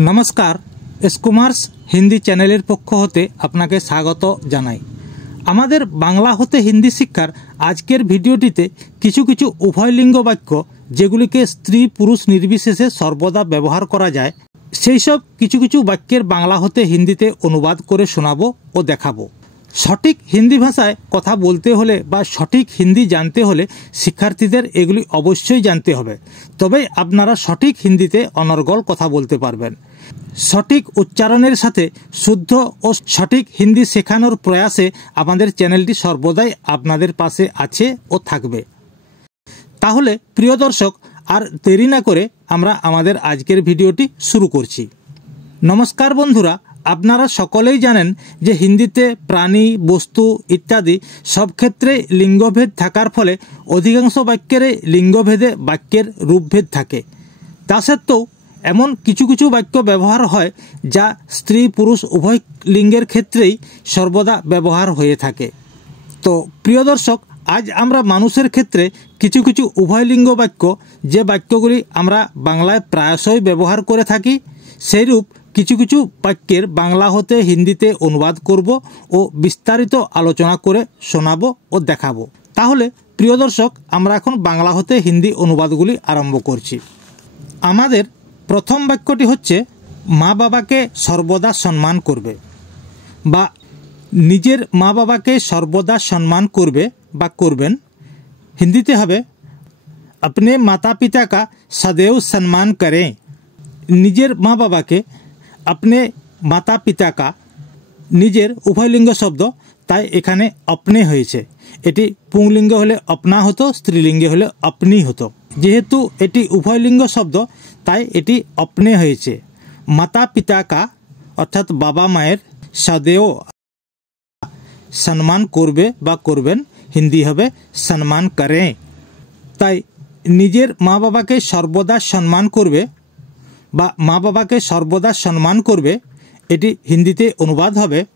नमस्कार स्कॉमार्स हिंदी चैनल पक्ष होते आपनाके स्वागत जानाई। आमादेर बांगला होते हिंदी शिक्षार आजकेर भिडियोटीते किछु किछु उभयलिंग वाक्य जेगुलिके स्त्री पुरुष निर्विशेषे सर्वदा व्यवहार करा जाए सेई सब किछु किछु वाक्येर बांगला होते हिंदीते अनुवाद करे शोनाबो ओ देखाबो। सठिक हिंदी भाषाय कथा बोलते होले बा सठिक हिंदी जानते होले शिक्षार्थीदेर एगुली अवश्यई जानते होबे, तबेई आपनारा सठिक हिंदीते अनर्गल कथा बोलते पारबेन। सठिक उच्चारणेर साथे शुद्ध और सठिक हिंदी शेखानोर प्रयासे आमादेर चैनलटी सर्वदाई आपनादेर पाशे आछे ओ थाकबे। ताहले प्रिय दर्शक आर देरी ना करे आमरा आमादेर आजकेर भिडियोटी शुरू करछि। नमस्कार बंधुरा, आपनारा सकलेई जानेन जे हिंदीते प्राणी बस्तु इत्यादि सब क्षेत्रे लिंगभेद थाकार फले अधिकांश वाक्येरे लिंगभेदे वाक्येर रूपभेद थाके। ता सत्त्वेও एमन किछु किछु वाक्य व्यवहार हय जा स्त्री पुरुष उभय लिंगेर क्षेत्रेई सर्वदा व्यवहार हये थाके। तो प्रिय दर्शक, आज आमरा मानुषेर क्षेत्रे किछु किछु उभयलिंग वाक्य जे वाक्यगुली आमरा बांगलाय प्रायशई व्यवहार करे थाकी सेइरूप किछु किछु वाक्येर बांगला होते हिंदीते अनुवाद करब ओ विस्तारित आलोचना करे शोनाबो ओ देखाबो। ताहले प्रिय दर्शक, आमरा एखन बांगला होते हिंदी अनुवादगुली आरम्भ करछि। आमादेर प्रथम वाक्यटी हच्छे मा बाबाके सर्वदा सम्मान करबे बा निजेर मा बाबाके सर्वदा सम्मान करबे बा करबेन। हिंदीते हबे अपने माता पिता का सदैव सम्मान करें। निजेर मा बाबाके अपने माता पिता का निजेर उभयलिंग शब्द ताई एखाने अपने हयेछे। एटी पुंलिंग होले अपना हतो, स्त्रीलिंगे होले अपनी हतो। जेहेतु एटी उभयलिंग शब्द ताई एटी अपने हयेछे। माता पिता का अर्थात बाबा मायेर सदैव सम्मान करबे बा करबेन। हिंदी हबे सम्मान करें। ताई निजेर मा बाबाके सर्वदा सम्मान करबे बा मा बाबाके सर्वदा सम्मान करबे एटी हिंदीते अनुवाद हबे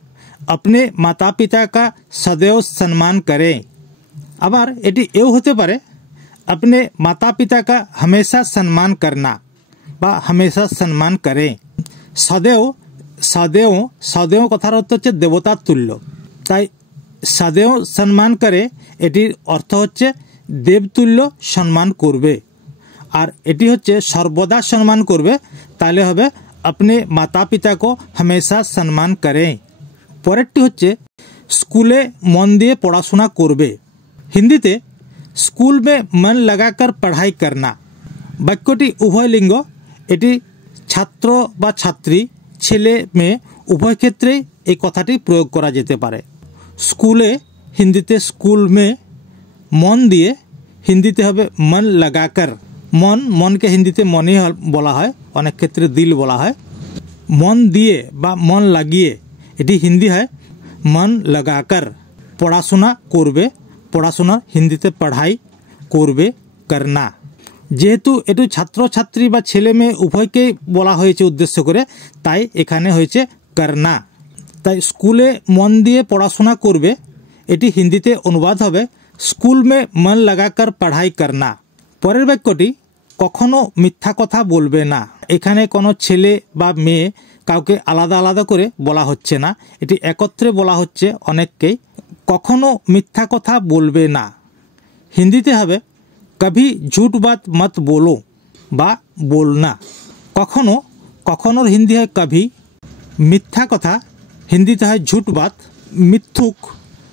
अपने माता पिता का सदैव सम्मान करें। आबार एटी एও होते पारे अपने माता पिता का हमेशा सम्मान करना बा हमेशा सम्मान करें। सदैव सदैव सदैव कथार अर्थ हच्छे देवतार तुल्य। ताई सदैव सम्मान करे एटिर अर्थ हच्छे देवतुल्य सम्मान करबे। और एटी हच्छे सर्वदा सम्मान करबे ताहले हबे अपने माता पिता को हमेशा सम्मान करें। परेरटी हच्छे स्कूले मन दिए पढ़ाशोना करबे। हिंदीते स्कूल में मन लगाकर पढ़ाई करना। वाक्यटी उभयलिंग। एटी छात्र बा छात्री छेले मेये उभय क्षेत्रे এই কথাটি प्रयोग करा যেতে পারে। स्कूले हिंदीते स्कूल में, मन दिए हिंदीते हबे मन लगाकर। मन मन के हिंदीते मन ही बला है, अनेक क्षेत्रे दिल बला है। मन दिए बा मन लागिए एटी हिंदी है मन लगाकर। पढ़ाशोना करबे, पढ़ाशोना हिंदीते पढ़ाई करबे करना। जेहेतु एटू छात्र छात्री बा छेले मेये उभयके बला हयेछे उद्देश्य करे ताई एखाने हयेछे करना। ताई स्कूले मन दिए पढ़ाशोना करबे एटी हिंदीते अनुवाद हबे स्कूल में मन लगाकर पढ़ाई करना। परेर वाक्यटी कखनो मिथ्या कथा बोलबे ना। एखाने कोनो छेले बा मेये काउके आलादा आलादा करे बला हच्छे ना, एटी एकत्रे बला हच्छे अनेककेई। कखनो मिथ्या कथा बोलबे ना हिंदीते हबे कभी झूठ बात मत बोलो बा बोलना। कखनो कखनोर हिंदी है कभी। मिथ्या कथा हिंदीते है झूठ बात। मिथ्युक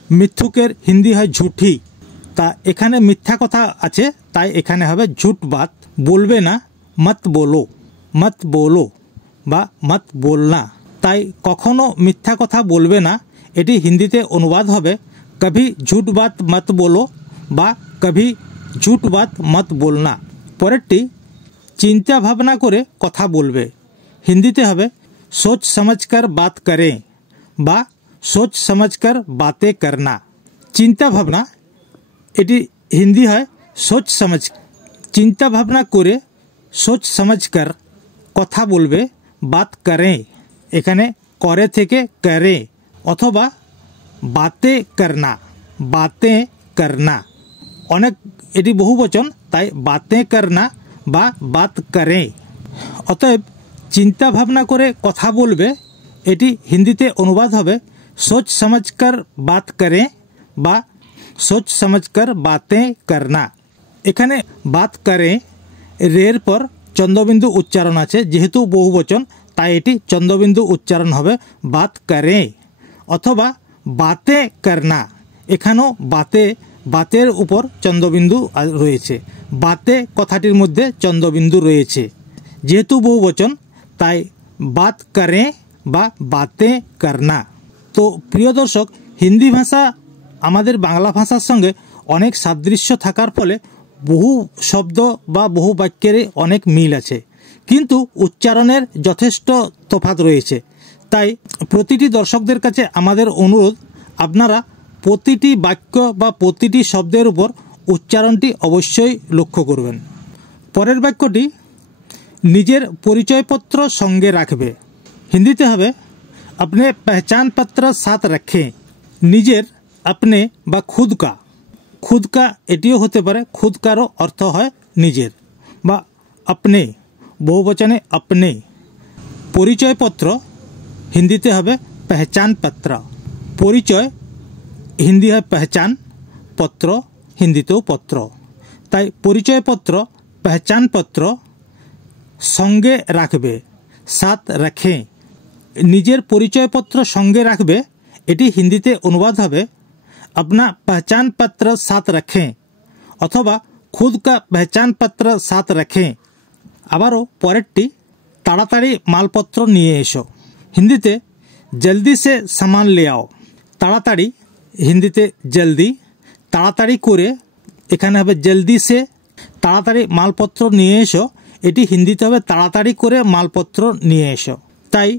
मिथ्युकेर हिंदी है झूठी। ता एखाने मिथ्या कथा आछे ताई एखाने हबे झूठ बात। बोलबे ना मत बोलो, मत बोलो बा मत बोलना। ताई कखनो मिथ्या कथा बोलबे ना एटी हिंदीते अनुवाद हबे कभी झूठ बात मत बोलो बा कभी झूठ बात मत बोलना। परेरटी चिंता भावना करे कथा बोलबे। हिंदीते हबे सोच समझकर बात करें बा सोच समझकर बातें करना। चिंता भावना एटी हिंदी है सोच समझ। चिंता भावना करे सोच समझकर कथा बोलबे बात करें। एखाने करे थेके करें अथवा बातें करना, बातें करना। अनेक एटी बहुवचन ताई बातें करना बा बात करें। अतएव চিন্তা ভাবনা করে কথা বলবে, এটি হিন্দিতে অনুবাদ হবে সোচ সমঝকর বাত করেं বা সোচ সমঝকর বাতেं करना। এখানে বাত করেं রের পর চন্দ্রবিন্দু উচ্চারণ আছে, যেহেতু বহুবচন তাই এটি চন্দ্রবিন্দু উচ্চারণ হবে বাত করেं, অথবা বাতে করনা। এখানেও বাতের উপর চন্দ্রবিন্দু রয়েছে, বাতে কথাটির মধ্যে চন্দ্রবিন্দু রয়েছে, যেহেতু বহুবচন তাই বাত করেं বা বাতে করনা। তো প্রিয় দর্শক, হিন্দি ভাষা আমাদের বাংলা ভাষার সঙ্গে অনেক সাদৃশ্য থাকার ফলে বহু শব্দ বা বহু বাক্যের অনেক মিল আছে, কিন্তু উচ্চারণের যথেষ্ট তফাৎ রয়েছে। তাই প্রতিটি দর্শকদের কাছে আমাদের অনুরোধ, আপনারা প্রতিটি বাক্য বা প্রতিটি শব্দের উপর উচ্চারণটি অবশ্যই লক্ষ্য করবেন। পরের বাক্যটি নিজের পরিচয়পত্র সঙ্গে রাখবে। হিন্দিতে হবে अपने पहचान पत्र साथ रखें। নিজের अपने বা खुद का এটিও হতে পারে, खुद কারও অর্থ হয় নিজের বা अपने, বহুবচনে अपने। পরিচয়পত্র হিন্দিতে হবে पहचान पत्र। পরিচয় হিন্দি হয় पहचान, পত্র হিন্দিতেও পত্র। তাই পরিচয়পত্র पहचान पत्र সঙ্গে রাখবে, সাথ রাখেं। নিজের পরিচয়পত্র সঙ্গে রাখবে, এটি হিন্দিতে অনুবাদ হবে अपना पहचान पत्र साथ रखें অথবা खुद का पहचान पत्र साथ रखें। আবারও পরেরটি তাড়াতাড়ি মালপত্র নিয়ে এসো। হিন্দিতে জলদি সে সামান লে আও। তাড়াতাড়ি হিন্দিতে জলদি, তাড়াতাড়ি করে এখানে হবে জলদি সে। তাড়াতাড়ি মালপত্র নিয়ে এসো, এটি হিন্দিতে হবে তাড়াতাড়ি করে মালপত্র নিয়ে এসো। তাই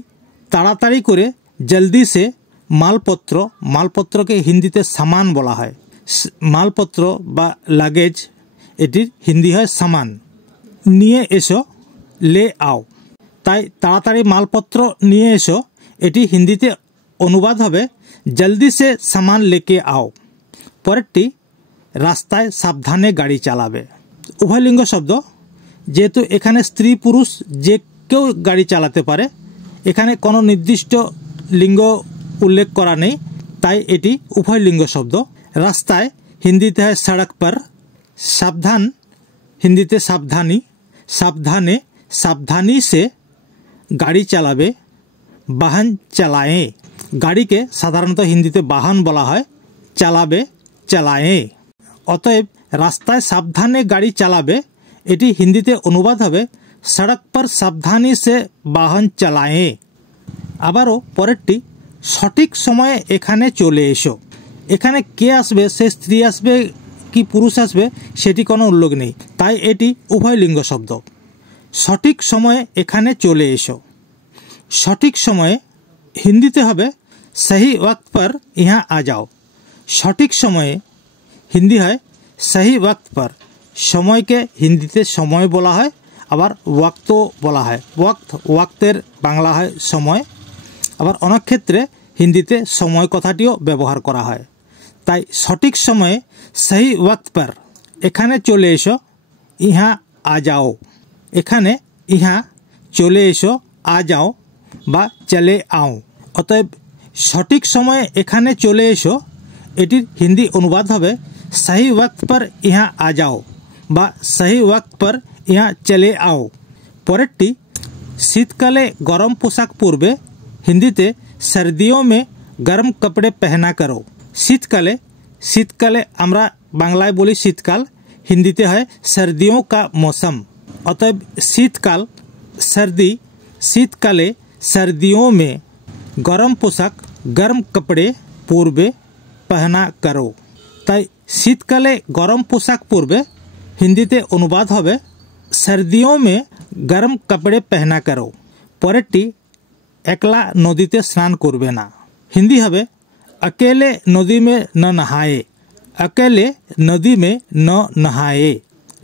তাড়াতাড়ি করে জলদি সে মালপত্র, মালপত্রকে হিন্দিতে সামান বলা হয়। মালপত্র বা লাগেজ এটির হিন্দি হয় সামান। নিয়ে এসো লে আও, তাই তাড়াতাড়ি মালপত্র নিয়ে এসো, এটি হিন্দিতে অনুবাদ হবে জলদি সে সামান লেকে আও। পরেরটি রাস্তায় সাবধানে গাড়ি চালাবে। উভয়লিঙ্গ শব্দ, যেহেতু এখানে স্ত্রী পুরুষ যে কেউ গাড়ি চালাতে পারে, এখানে কোনো নির্দিষ্ট লিঙ্গ উল্লেখ করা নেই, তাই এটি উভয়লিঙ্গ শব্দ। রাস্তায় হিন্দিতে হয় সড়ক পর। সাবধান হিন্দিতে সাবধানী, সাবধানে সাবধানী সে গাড়ি চালাবে, বাহন চালায়ে। গাড়িকে সাধারণত হিন্দিতে বাহন বলা হয়, চালাবে চালায়ে। অতএব রাস্তায় সাবধানে গাড়ি চালাবে, এটি হিন্দিতে অনুবাদ হবে সড়ক পর সাবধানী সে বাহন চালায়ে। আবারও পরেরটি সঠিক সময়ে এখানে চলে এসো। এখানে কে আসবে, সে স্ত্রী আসবে কি পুরুষ আসবে সেটি কোনো উল্লেখ নেই, তাই এটি উভয়লিঙ্গ শব্দ। সঠিক সময়ে এখানে চলে এসো। সঠিক সময়ে হিন্দিতে হবে সহি ওয়াক্ত পর ইহা আ যাও। সঠিক সময়ে হিন্দি হয় সহি ওয়াক্ত পর। সময়কে হিন্দিতে সময় বলা হয়, আবার ওয়াক্তও বলা হয়। ওয়াক্তের বাংলা হয় সময়, আবার অনেক ক্ষেত্রে হিন্দিতে সময় কথাটিও ব্যবহার করা হয়। তাই সঠিক সময়ে সহি ওয়াক্ত পর এখানে চলে এসো, ইহা আ যাও। এখানে ইহা চলে এসো, আ যাও বা চলে আও। অতএব সঠিক সময়ে এখানে চলে এসো, এটির হিন্দি অনুবাদ হবে সহি ওয়াক্ত পর ইহা আ যাও বা সহি ওয়াক্ত পর ইহা চলে আও। পরেরটি শীতকালে গরম পোশাক পরবে। হিন্দিতে सर्दियों में गर्म कपड़े पहना करो। শীতকালে, শীতকালে আমরা বাংলায় বলি শীতকাল, হিন্দিতে হয় सर्दियों का मौसम। অতএব শীতকাল सर्दी, শীতকালে सर्दियों में গরম পোশাক गर्म कपड़े পরবে, पहना करो। তাই শীতকালে গরম পোশাক পরবে, হিন্দিতে অনুবাদ হবে सर्दियों में गर्म कपड़े पहना करो। পরেরটি একলা নদীতে স্নান করবে না। হিন্দি হবে अकेले नदी में न नहाए। अकेले नदी में न नहाए।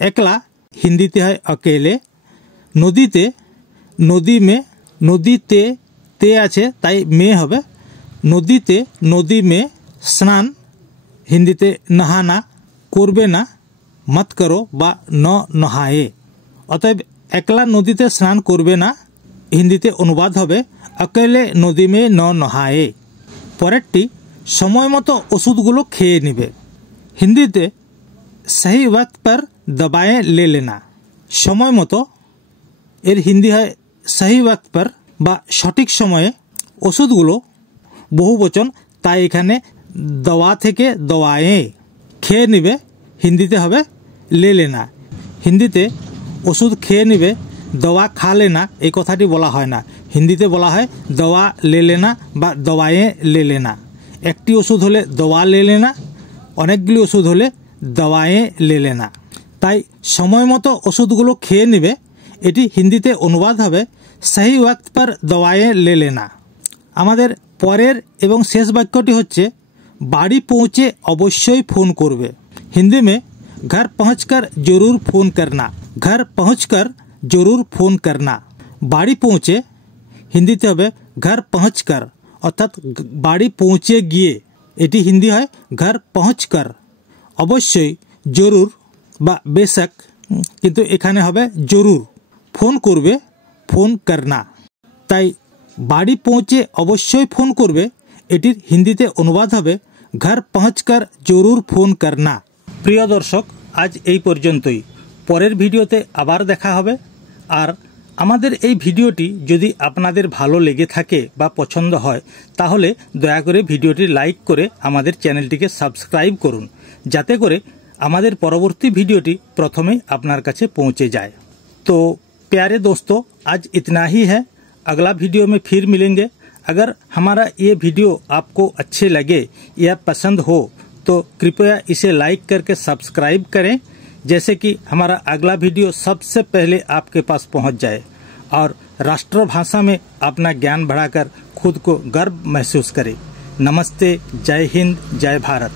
একলা হিন্দিতে হয় अकेले। নদীতে, নদী में, নদীতে তে আছে তাই মে হবে। নদীতে, নদী में স্নান হিন্দিতে নহানা, করবে না, মত করো বা ন নহায়ে। অতএব একলা নদীতে স্নান করবে না, হিন্দিতে অনুবাদ হবে अकेले नदी में न नहाए। পরেরটি সময় মতো ওষুধগুলো খেয়ে নেবে। হিন্দিতে सही वक्त पर दवाएं ले लेना। সময় মতো এর হিন্দি হয় सही वक्त पर বা সঠিক সময়ে ওষুধগুলো বহুবচন, তাই এখানে দওয়া থেকে দওয়ায়ে। খেয়ে নেবে হিন্দিতে হবে ले लेना। হিন্দিতে ওষুধ খেয়ে নেবে दवा खा लेना এই কথাটি বলা হয় না, হিন্দিতে বলা হয় दवा ले लेना বা दवाएं ले लेना। একটি ওষুধ হলে दवा ले लेना, অনেকগুলি ওষুধ হলে दवाएं ले लेना। তাই সময় মতো ওষুধগুলো খেয়ে নেবে এটি হিন্দিতে অনুবাদ হবে सही वक्त पर दवाएं ले लेना। আমাদের পরের এবং শেষ বাক্যটি হচ্ছে বাড়ি পৌঁছে অবশ্যই ফোন করবে। হিন্দি में घर पहुंचकर जरूर फोन करना। घर पहुंचकर जरूर फोन करना। বাড়ি পৌঁছে হিন্দিতে হবে घर पहुंचकर, অর্থাৎ বাড়ি পৌঁছে গিয়ে। এটি হিন্দি হয় घर पहुंचकर। অবশ্যই জরুর বা বেশক, কিন্তু এখানে হবে জরুর। ফোন করবে ফোন করনা। তাই বাড়ি পৌঁছে অবশ্যই ফোন করবে এটির হিন্দিতে অনুবাদ হবে घर पहुंचकर जरूर फोन करना। প্রিয় দর্শক, আজ এই পর্যন্তই। পরের ভিডিওতে আবার দেখা হবে। আর আমাদের এই ভিডিওটি যদি আপনাদের ভালো লেগে থাকে বা পছন্দ হয় তাহলে দয়া করে ভিডিওটি লাইক করে আমাদের চ্যানেলটিকে সাবস্ক্রাইব করুন, যাতে করে আমাদের পরবর্তী ভিডিওটি প্রথমেই আপনার কাছে পৌঁছে যায়। तो प्यारे दोस्तों, आज इतना ही है। अगला वीडियो में फिर मिलेंगे। अगर हमारा ये वीडियो आपको अच्छे लगे या पसंद हो तो कृपया इसे लाइक करके सब्सक्राइब करें, जैसे कि हमारा अगला वीडियो सबसे पहले आपके पास पहुंच जाए और राष्ट्रभाषा में अपना ज्ञान बढ़ाकर खुद को गर्व महसूस करें। नमस्ते, जय हिंद, जय भारत।